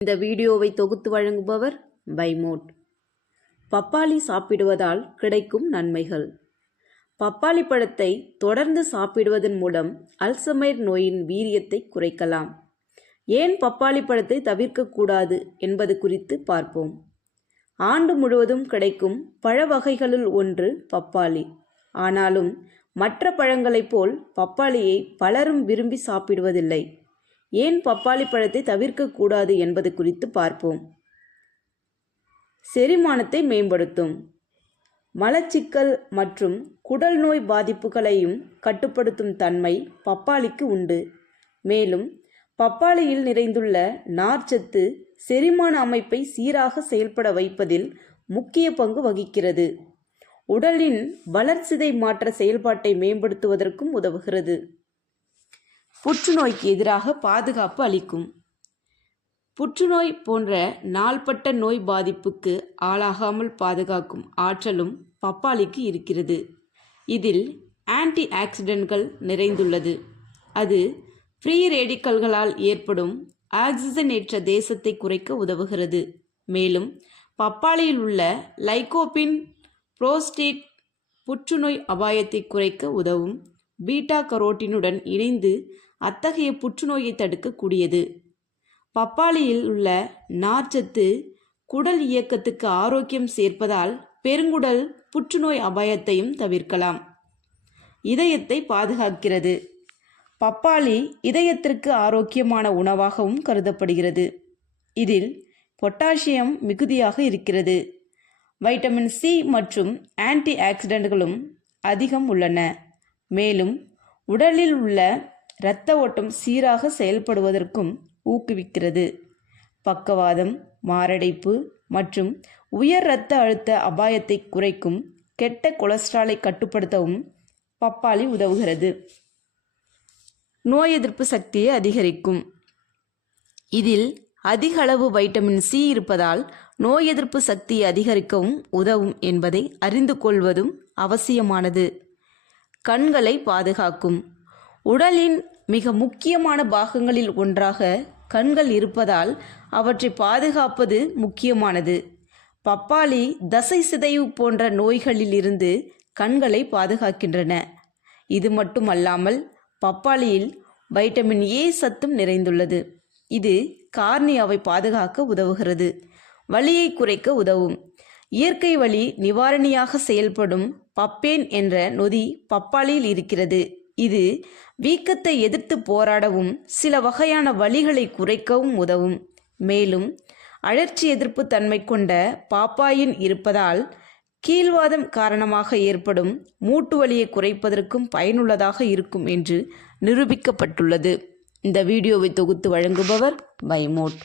இந்த வீடியோவை தொகுத்து வழங்குபவர் பைமோட். பப்பாளி சாப்பிடுவதால் கிடைக்கும் நன்மைகள். பப்பாளி பழத்தை தொடர்ந்து சாப்பிடுவதன் மூலம் அல்சமைர் நோயின் வீரியத்தை குறைக்கலாம். ஏன் பப்பாளி பழத்தை தவிர்க்கக்கூடாது என்பது குறித்து பார்ப்போம். ஆண்டு முழுவதும் கிடைக்கும் பழ வகைகளுள் ஒன்று பப்பாளி. ஆனாலும் மற்ற பழங்களைப் போல் பப்பாளியை பலரும் விரும்பி சாப்பிடுவதில்லை. ஏன் பப்பாளி பழத்தை தவிர்க்கக்கூடாது என்பது குறித்து பார்ப்போம். செரிமானத்தை மேம்படுத்தும். மலச்சிக்கல் மற்றும் குடல் நோய் பாதிப்புகளையும் கட்டுப்படுத்தும் தன்மை பப்பாளிக்கு உண்டு. மேலும் பப்பாளியில் நிறைந்துள்ள நார்ச்சத்து செரிமான அமைப்பை சீராக செயல்பட வைப்பதில் முக்கிய பங்கு வகிக்கிறது. உடலின் வளர்சிதை மாற்ற செயல்பாட்டை மேம்படுத்துவதற்கும் உதவுகிறது. புற்றுநோய்க்கு எதிராக பாதுகாப்பு அளிக்கும். புற்றுநோய் போன்ற நாள்பட்ட நோய் பாதிப்புக்கு ஆளாகாமல் பாதுகாக்கும் ஆற்றலும் பப்பாளிக்கு இருக்கிறது. இதில் ஆன்டி ஆக்சிடென்ட்கள் நிறைந்துள்ளது. அது ஃப்ரீ ரேடிக்கல்களால் ஏற்படும் ஆக்சிஜனேற்ற தேசத்தை குறைக்க உதவுகிறது. மேலும் பப்பாளியில் உள்ள லைகோபின் புரோஸ்டேட் புற்றுநோய் அபாயத்தை குறைக்க உதவும் பீட்டா கரோட்டினுடன் இணைந்து அத்தகைய புற்றுநோயை தடுக்கக்கூடியது. பப்பாளியில் உள்ள நார்ச்சத்து குடல் இயக்கத்துக்கு ஆரோக்கியம் சேர்ப்பதால் பெருங்குடல் புற்றுநோய் அபாயத்தையும் தவிர்க்கலாம். இதயத்தை பாதுகாக்கிறது. பப்பாளி இதயத்திற்கு ஆரோக்கியமான உணவாகவும் கருதப்படுகிறது. இதில் பொட்டாசியம் மிகுதியாக இருக்கிறது. வைட்டமின் சி மற்றும் ஆன்டி ஆக்சிடென்ட்களும் அதிகம் உள்ளன. மேலும் உடலில் உள்ள இரத்த ஓட்டம் சீராக செயல்படுவதற்கும் ஊக்குவிக்கிறது. பக்கவாதம் மாரடைப்பு மற்றும் உயர் இரத்த அழுத்த அபாயத்தை குறைக்கும் கெட்ட கொலஸ்ட்ராலை கட்டுப்படுத்தவும் பப்பாளி உதவுகிறது. நோய் எதிர்ப்பு சக்தியை அதிகரிக்கும். இதில் அதிக அளவு வைட்டமின் சி இருப்பதால் நோய் எதிர்ப்பு சக்தியை அதிகரிக்கவும் உதவும் என்பதை அறிந்து கொள்வதும் அவசியமானது. கண்களை பாதுகாக்கும். உடலின் மிக முக்கியமான பாகங்களில் ஒன்றாக கண்கள் இருப்பதால் அவற்றை பாதுகாப்பது முக்கியமானது. பப்பாளி தசை சிதைவு போன்ற நோய்களில் இருந்து கண்களை பாதுகாக்கின்றன. இது மட்டுமல்லாமல் பப்பாளியில் வைட்டமின் ஏ சத்தும் நிறைந்துள்ளது. இது கார்னியாவை பாதுகாக்க உதவுகிறது. வலியை குறைக்க உதவும். இயற்கை வழி நிவாரணியாக செயல்படும் பப்பேன் என்ற நொதி பப்பாளியில் இருக்கிறது. இது வீக்கத்தை எதிர்த்து போராடவும் சில வகையான வலிகளை குறைக்கவும் உதவும். மேலும் அழற்சி எதிர்ப்பு தன்மை கொண்ட பாப்பாயின் இருப்பதால் கீழ்வாதம் காரணமாக ஏற்படும் மூட்டு வலியை குறைப்பதற்கும் பயனுள்ளதாக இருக்கும் என்று நிரூபிக்கப்பட்டுள்ளது. இந்த வீடியோவை தொகுத்து வழங்குபவர் பைமோட்.